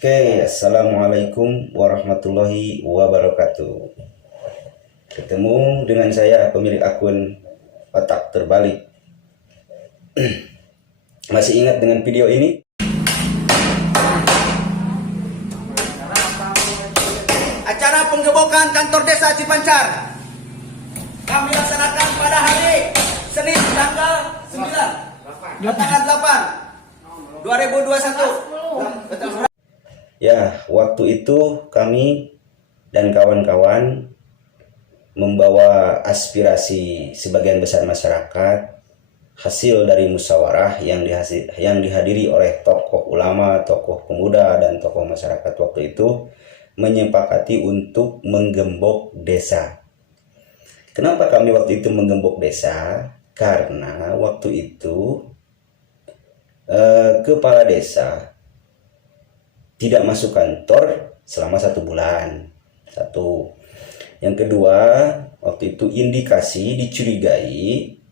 Oke, assalamualaikum warahmatullahi wabarakatuh. Ketemu dengan saya, pemilik akun Otak Terbalik. Masih ingat dengan video ini? Acara penggebukan kantor desa Cipancar kami laksanakan pada hari Senin tanggal 9 tanggal 8 2021. Ya, waktu itu kami dan kawan-kawan membawa aspirasi sebagian besar masyarakat hasil dari musyawarah yang dihadiri oleh tokoh ulama, tokoh pemuda, dan tokoh masyarakat waktu itu menyepakati untuk menggembok desa. Kenapa kami waktu itu menggembok desa? Karena waktu itu kepala desa tidak masuk kantor selama 1 bulan. Satu. Yang kedua, waktu itu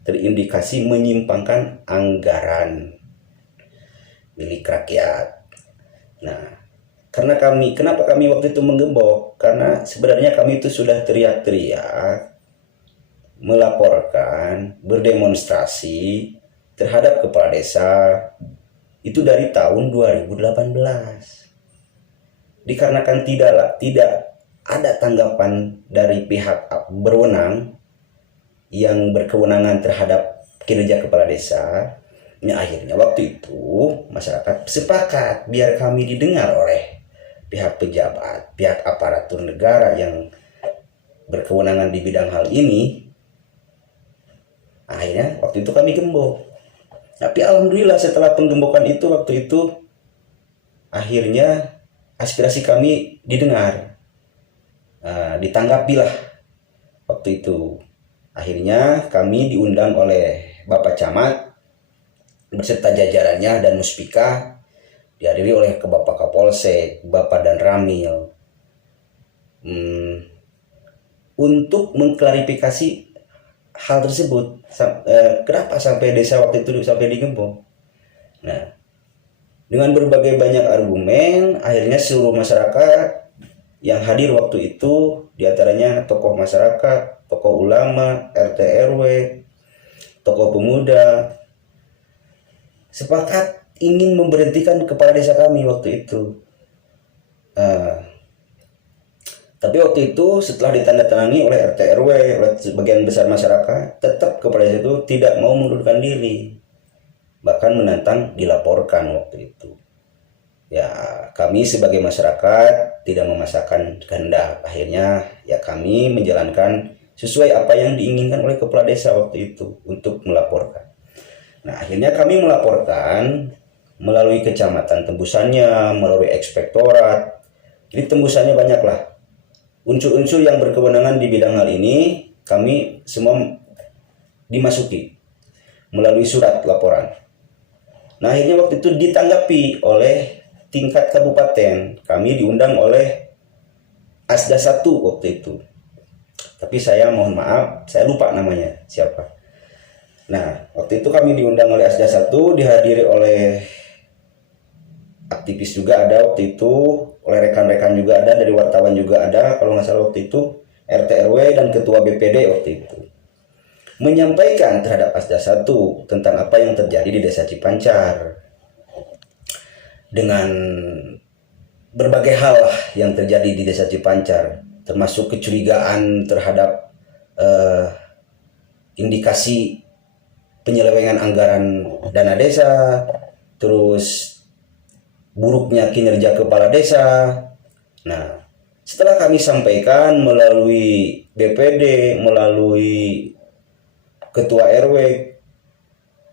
terindikasi menyimpangkan anggaran milik rakyat. Nah, kenapa kami waktu itu menggembok? Karena sebenarnya kami itu sudah teriak-teriak, melaporkan, berdemonstrasi terhadap kepala desa itu dari tahun 2018. Dikarenakan tidak ada tanggapan dari pihak berwenang yang berkewenangan terhadap kinerja kepala desa, akhirnya waktu itu masyarakat sepakat biar kami didengar oleh pihak pejabat, pihak aparatur negara yang berkewenangan di bidang hal ini. Akhirnya waktu itu kami gembok. Tapi alhamdulillah setelah penggembokan itu waktu itu akhirnya aspirasi kami didengar, ditanggapilah waktu itu. Akhirnya kami diundang oleh Bapak Camat beserta jajarannya dan Muspika, dihadiri oleh Bapak Kapolsek, Bapak Dan Ramil, untuk mengklarifikasi hal tersebut. Kenapa sampai desa waktu itu sampai digembok? Nah, dengan berbagai banyak argumen, akhirnya seluruh masyarakat yang hadir waktu itu, diantaranya tokoh masyarakat, tokoh ulama, RT RW, tokoh pemuda, sepakat ingin memberhentikan kepala desa kami waktu itu. Tapi waktu itu setelah ditandatangani oleh RT RW, oleh sebagian besar masyarakat, tetap kepala desa itu tidak mau mengundurkan diri, bahkan menantang dilaporkan waktu itu. Ya, kami sebagai masyarakat tidak memaksakan kehendak. Akhirnya ya kami menjalankan sesuai apa yang diinginkan oleh kepala desa waktu itu untuk melaporkan. Nah, akhirnya kami melaporkan melalui kecamatan tembusannya, melalui ekspektorat. Jadi tembusannya banyaklah. Unsur-unsur yang berkewenangan di bidang hal ini kami semua dimasuki melalui surat laporan. Nah, akhirnya waktu itu ditanggapi oleh tingkat kabupaten. Kami diundang oleh Asda 1 waktu itu. Tapi saya mohon maaf, saya lupa namanya siapa. Nah, waktu itu kami diundang oleh Asda 1, dihadiri oleh aktivis juga ada waktu itu, oleh rekan-rekan juga ada, dari wartawan juga ada, kalau nggak salah waktu itu RT RW dan ketua BPD waktu itu, menyampaikan terhadap Asda 1 tentang apa yang terjadi di desa Cipancar, dengan berbagai hal yang terjadi di desa Cipancar, termasuk kecurigaan terhadap indikasi penyelewengan anggaran dana desa, terus buruknya kinerja kepala desa. Nah, setelah kami sampaikan melalui BPD, melalui ketua RW,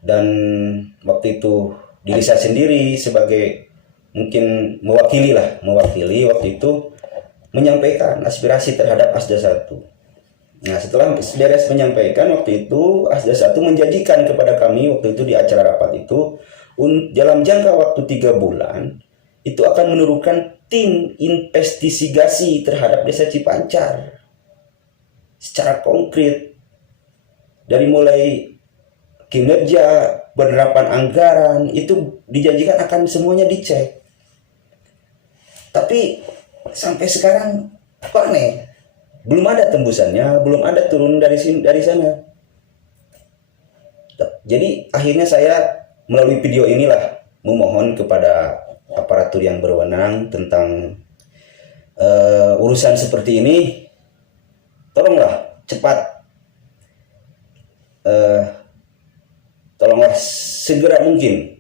dan waktu itu diri saya sendiri sebagai mungkin mewakili waktu itu menyampaikan aspirasi terhadap Asda 1. Nah, setelah beres menyampaikan waktu itu, Asda 1 menjanjikan kepada kami waktu itu di acara rapat itu, dalam jangka waktu 3 bulan itu akan menurunkan tim investigasi terhadap desa Cipancar secara konkret, dari mulai kinerja, penerapan anggaran, itu dijanjikan akan semuanya dicek. Tapi sampai sekarang kok aneh, belum ada tembusannya, belum ada turun dari sana. Jadi akhirnya saya melalui video inilah memohon kepada aparatur yang berwenang tentang urusan seperti ini, tolonglah cepat, tolonglah segera mungkin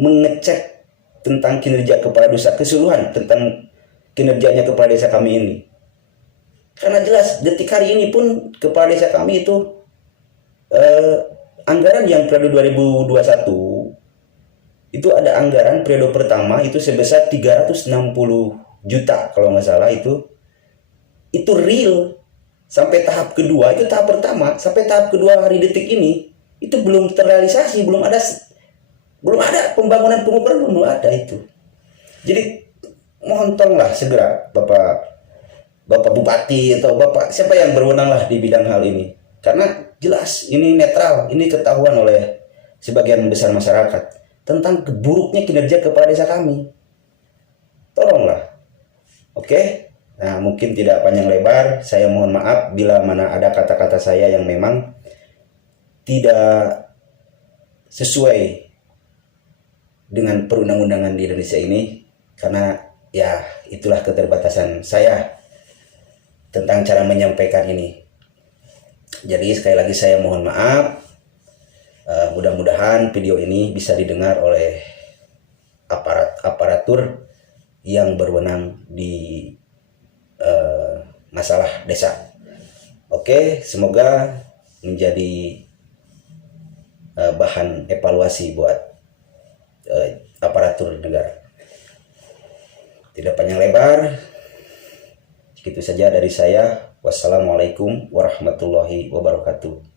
mengecek tentang kinerja kepala desa keseluruhan, tentang kinerjanya kepala desa kami ini. Karena jelas detik hari ini pun kepala desa kami itu anggaran yang periode 2021 itu ada anggaran periode pertama itu sebesar 360 juta kalau nggak salah, itu real. Sampai tahap kedua, itu tahap pertama, sampai tahap kedua hari detik ini itu belum terrealisasi, belum ada pembangunan pengukuran, belum ada itu. Jadi mohon tolonglah segera Bapak Bupati atau Bapak siapa yang berwenang lah di bidang hal ini, karena jelas ini netral, ini ketahuan oleh sebagian besar masyarakat tentang keburuknya kinerja kepala desa kami. Tolonglah. Oke. Nah, mungkin tidak panjang lebar, saya mohon maaf bila mana ada kata-kata saya yang memang tidak sesuai dengan perundang-undangan di Indonesia ini, karena ya itulah keterbatasan saya tentang cara menyampaikan ini. Jadi sekali lagi saya mohon maaf. Mudah-mudahan video ini bisa didengar oleh aparatur yang berwenang di masalah desa. Oke, semoga menjadi bahan evaluasi buat aparatur negara. Tidak panjang lebar, segitu saja dari saya. Wassalamualaikum warahmatullahi wabarakatuh.